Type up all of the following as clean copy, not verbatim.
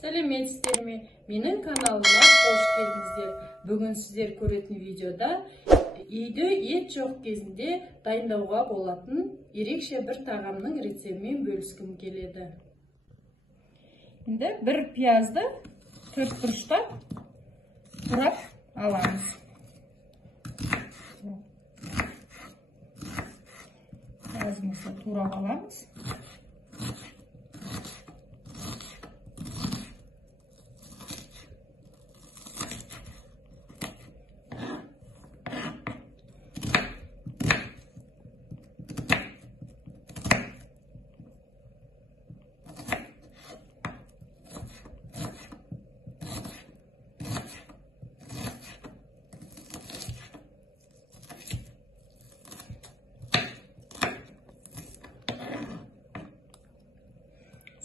Сәлеметсіздер ме? Менің каналыма қош келдіңіздер. Бүгін сіздер көретін видеода үйде ет жоқ кезінде дайындауға болатын ерекше бір тағамның рецептімен бөліскім келеді. Енді бір пиязды төрт бұрыштап турап аламыз. Пиязымызды турап аламыз.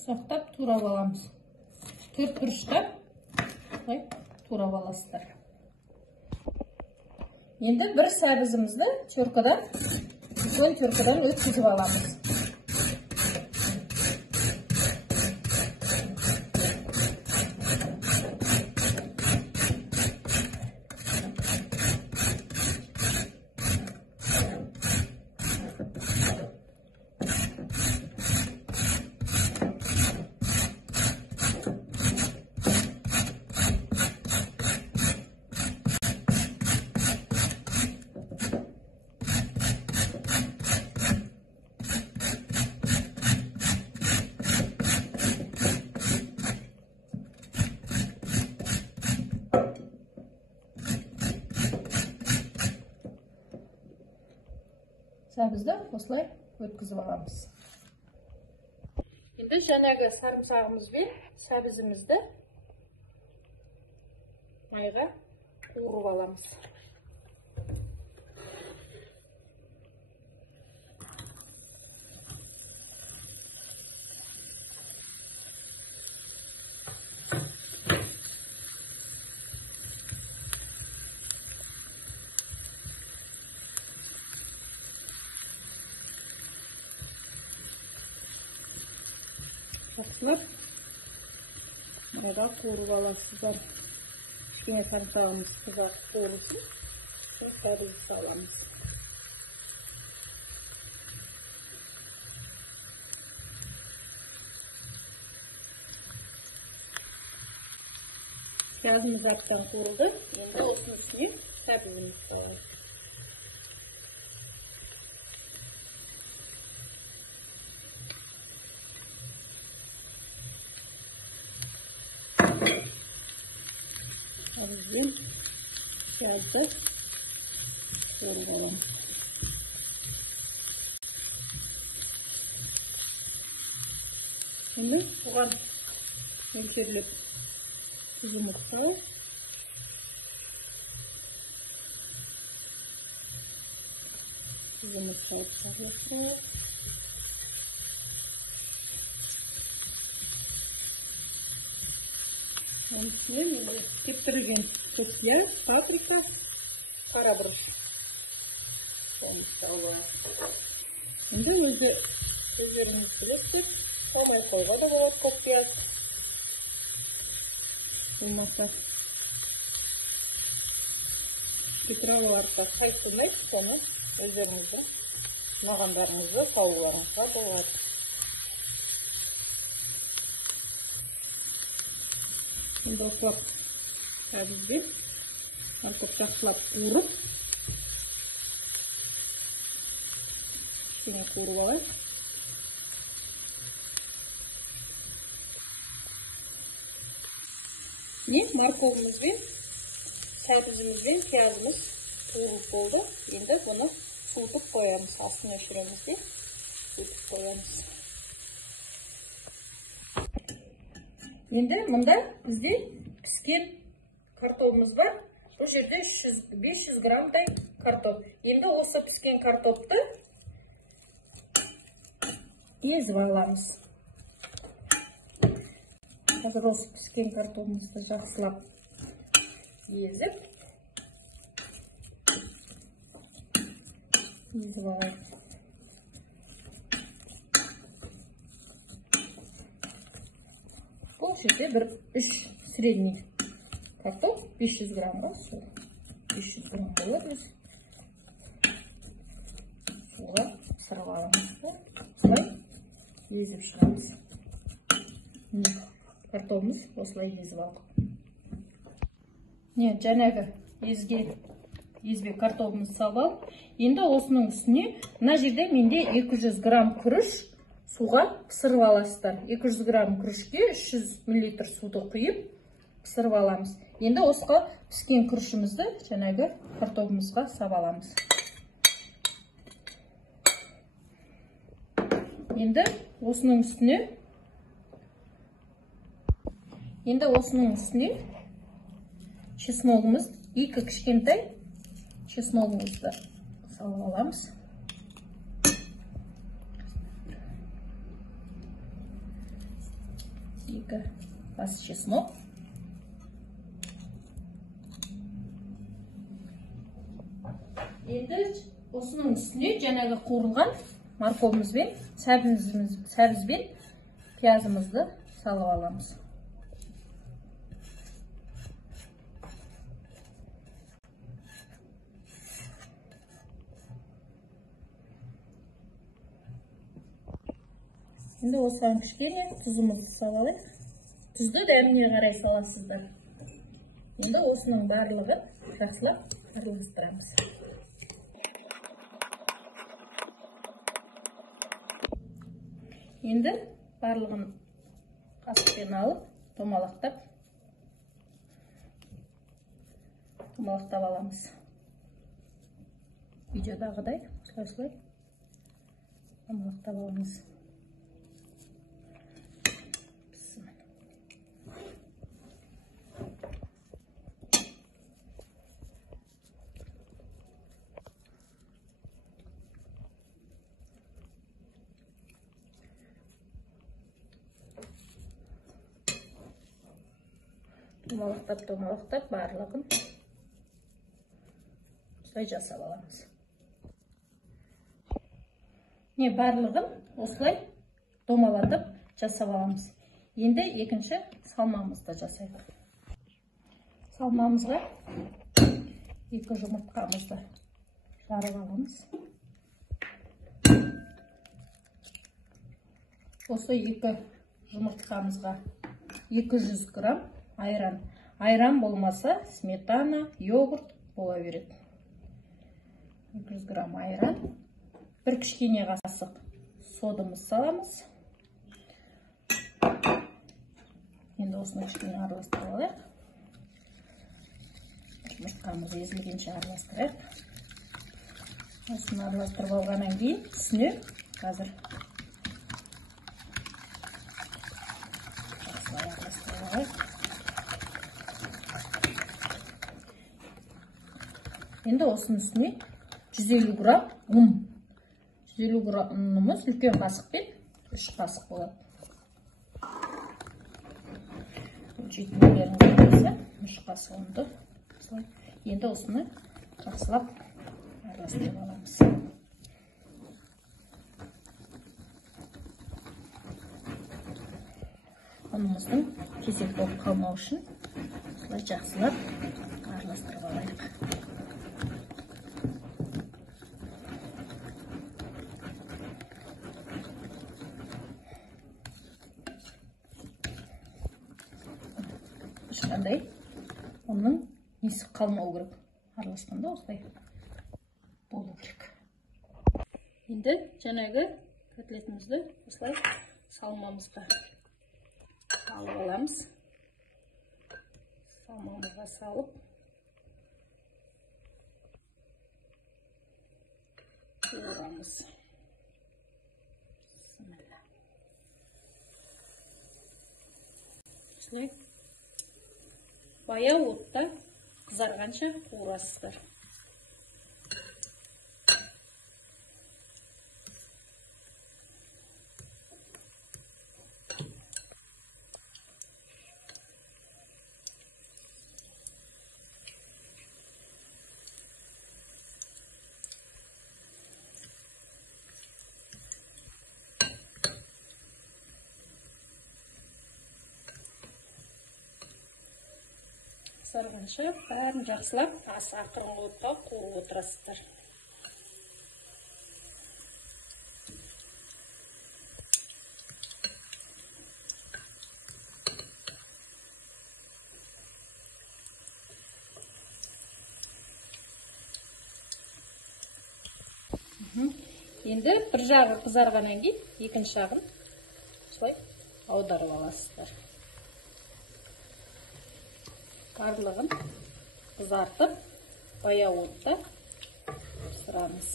Сақтап турап аламыз. Төрт бұрыштап турап аласыздар. Енді бір сәбізімізді теркадан өткізіп аламыз. Сәбізді осылай өткізіп аламыз. Енді жаңағы сарымсағымыз бен сәбізімізді майға қуырып аламыз. Жақсылап майға қуырып аласыздар. Кішкене сарымсағымыз қызарып қуырылсын. Сәбізді саламыз. Пиязымыз әбден қуырылды. Енді осының үстіне сәбізімізді саламыз. Сәбізбен пиязды қуырып аламыз. Енді оған мөлшерлеп тұзымыз салып, шағыластырайық. Енді кептірілген көкпияз, паприка, қарабұрыш. Енді өздеріңіз білесіздер, салмай қоюға да болады көкпияз. Болмаса петроваларды қайсылмайды, соны өздеріңіздің мағандарыңызды салуларыңызға болады. Şimdi ufak sәбізбен артық жақсылап қуырып, кішкене қуырып алайық. Морковымызбен, сәбізімізбен пиязымыз қуырылып болды. Енді бұны суытып қоямыз. Астын өшіреміз де суытып қоямыз. Енді мұнда бізде піскен картопымыз бар. Бұл жерде 500 граммдай картоп. Енді осы піскен картопты езіп аламыз. Қазір осы піскен картопымызды жақсылап езіп аламыз. Бұл жерде бір 3 средний картоп 500 граммға 500 грамм болады. Суға сырып аламыз. Осылай езіп шығамыз. Картопымыз осылай езіп алдық. Жаңағы езбек картопымыз салып, енді осының үстіне мына жерде менде 200 грамм күріш суға пісіріп аласыздар. 200 грамм күрішке 300 мл суды құйып пісіріп аламыз. Енді осыға піскен күрішімізді жаңағы картопымызға сап аламыз. Енді осының үстіне чесногымыз, 2 кішкентай чесногымызды салып аламыз. Екі бас чеснок. Енді осының үстіне жаңағы қуырылған морковымызбен, сәбізбен пиязымызды салып аламыз. Енді осыған кішкене тұзымызды салып алайық. Тұзды дәміне қарай саласыздар. Енді осының барлығын жақсылап араластырамыз. Енді барлығын қасықпен алып, томалақтап аламыз. Видеодағыдай осылай томалақтап аламыз. Томалақтап барлығын осылай жасап аламыз. Барлығын осылай томалатып жасап аламыз. Енді екінші салмамызды жасайық. Салмамызға 2 жұмыртқамызды жарып аламыз. Осы 2 жұмыртқамызға 200 грамм айран. Айран болмаса, сметана, йогурт бола береді. 200 грамм айран. Бір кішкене қасық содамыз саламыз. Енді осыны кішкене араластырып алайық. Жұмыртқамыз езілгенше араластырайық. Осыны араластырып алғаннан кейін үстіне қазір осылай араластырып алайық. Енді осының үстіне 150 грамм ұн. 150 грамм ұнымыз үлкен қасықпен 3 қасық болады. Жетмелерін қойса 3 қасық ұнды. Енді осыны жақсылап араластырып аламыз. Ұнымыздың кесек болып қалмау үшін осылай жақсылап араластырып алайық. Ешқандай оның несі қалмау керек. Араласқанда осылай болу керек. Енді жаңағы котлетімізді осылай салмамызға салып аламыз. Салмамызға салып қуырамыз. Осылай баяу отта қызарғанша қуырасыздар. Қызарғанша бәрін жақсылап ақырын отқа қуырып отырасыздар. Енді бір жағы қызарғаннан кейін екінші жағын осылай аударып аласыздар. Барлығын қызартып, баяу отта пісіреміз.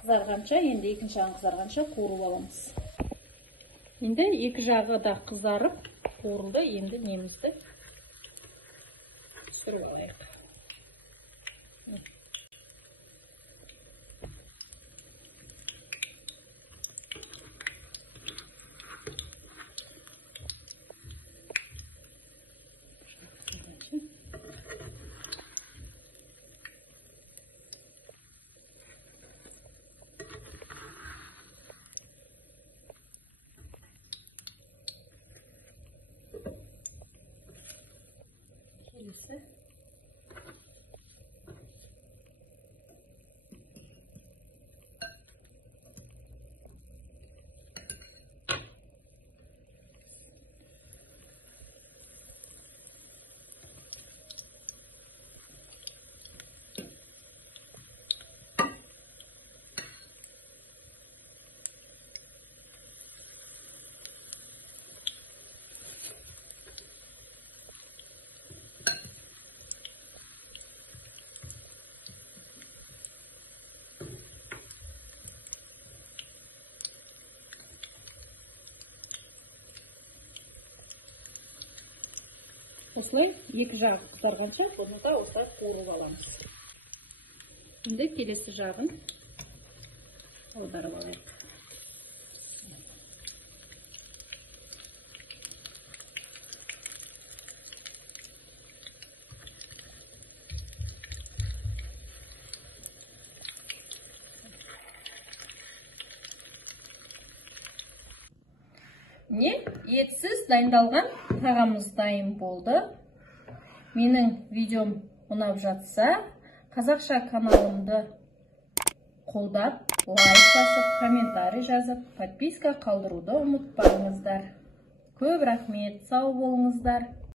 Қызарғанша, енді екінші жағын қызарғанша қуырып аламыз. Енді екі жағы да қызарып, қуырылды. Енді немізді түсіріп алайық. Келесі. Осылай екі жағы қызарғанша бұны да осылай қуырып аламыз. Енді келесі жағын аударып алайық. Міне, етсіз дайындалған тағамымыз дайын болды. Менің видеом ұнап жатса, қазақша каналымды қолдап, лайк басып, комментарий жазып, подписка қалдыруды ұмытпаңыздар. Көп рахмет, сау болыңыздар.